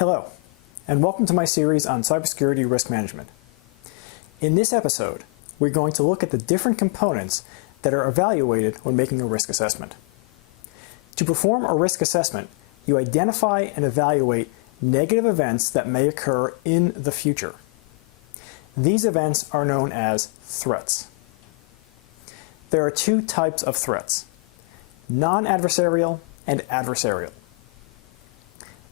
Hello, and welcome to my series on cybersecurity risk management. In this episode, we're going to look at the different components that are evaluated when making a risk assessment. To perform a risk assessment, you identify and evaluate negative events that may occur in the future. These events are known as threats. There are two types of threats: non-adversarial and adversarial.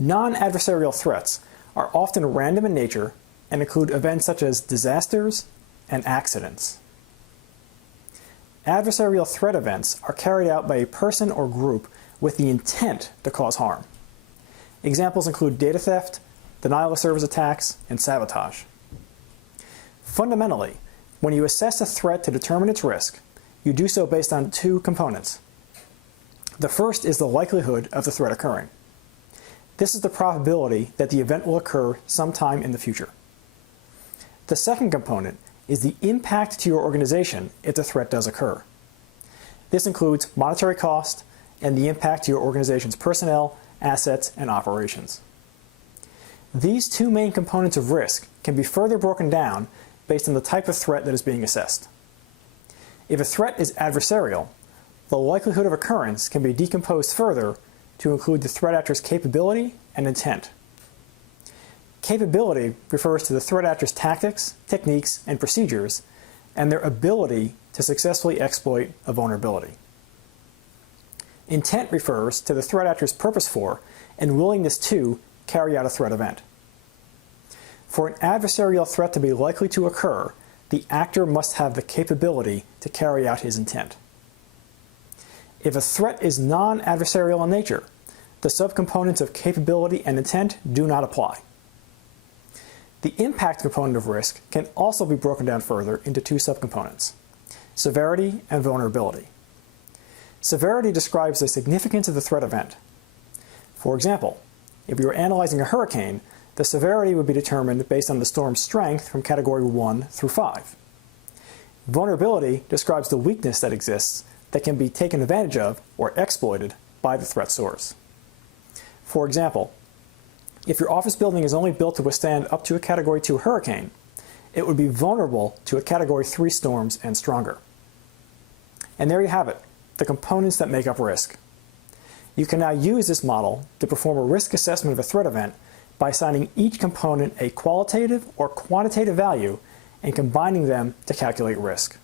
Non-adversarial threats are often random in nature and include events such as disasters and accidents. Adversarial threat events are carried out by a person or group with the intent to cause harm. Examples include data theft, denial of service attacks, and sabotage. Fundamentally, when you assess a threat to determine its risk, you do so based on two components. The first is the likelihood of the threat occurring. This is the probability that the event will occur sometime in the future. The second component is the impact to your organization if the threat does occur. This includes monetary cost and the impact to your organization's personnel, assets, and operations. These two main components of risk can be further broken down based on the type of threat that is being assessed. If a threat is adversarial, the likelihood of occurrence can be decomposed further to include the threat actor's capability and intent. Capability refers to the threat actor's tactics, techniques, and procedures, and their ability to successfully exploit a vulnerability. Intent refers to the threat actor's purpose for and willingness to carry out a threat event. For an adversarial threat to be likely to occur, the actor must have the capability to carry out his intent. If a threat is non-adversarial in nature, the subcomponents of capability and intent do not apply. The impact component of risk can also be broken down further into two subcomponents: severity and vulnerability. Severity describes the significance of the threat event. For example, if you were analyzing a hurricane, the severity would be determined based on the storm's strength from category 1 through 5. Vulnerability describes the weakness that exists that can be taken advantage of or exploited by the threat source. For example, if your office building is only built to withstand up to a category 2 hurricane, it would be vulnerable to a category 3 storms and stronger. And there you have it, the components that make up risk. You can now use this model to perform a risk assessment of a threat event by assigning each component a qualitative or quantitative value and combining them to calculate risk.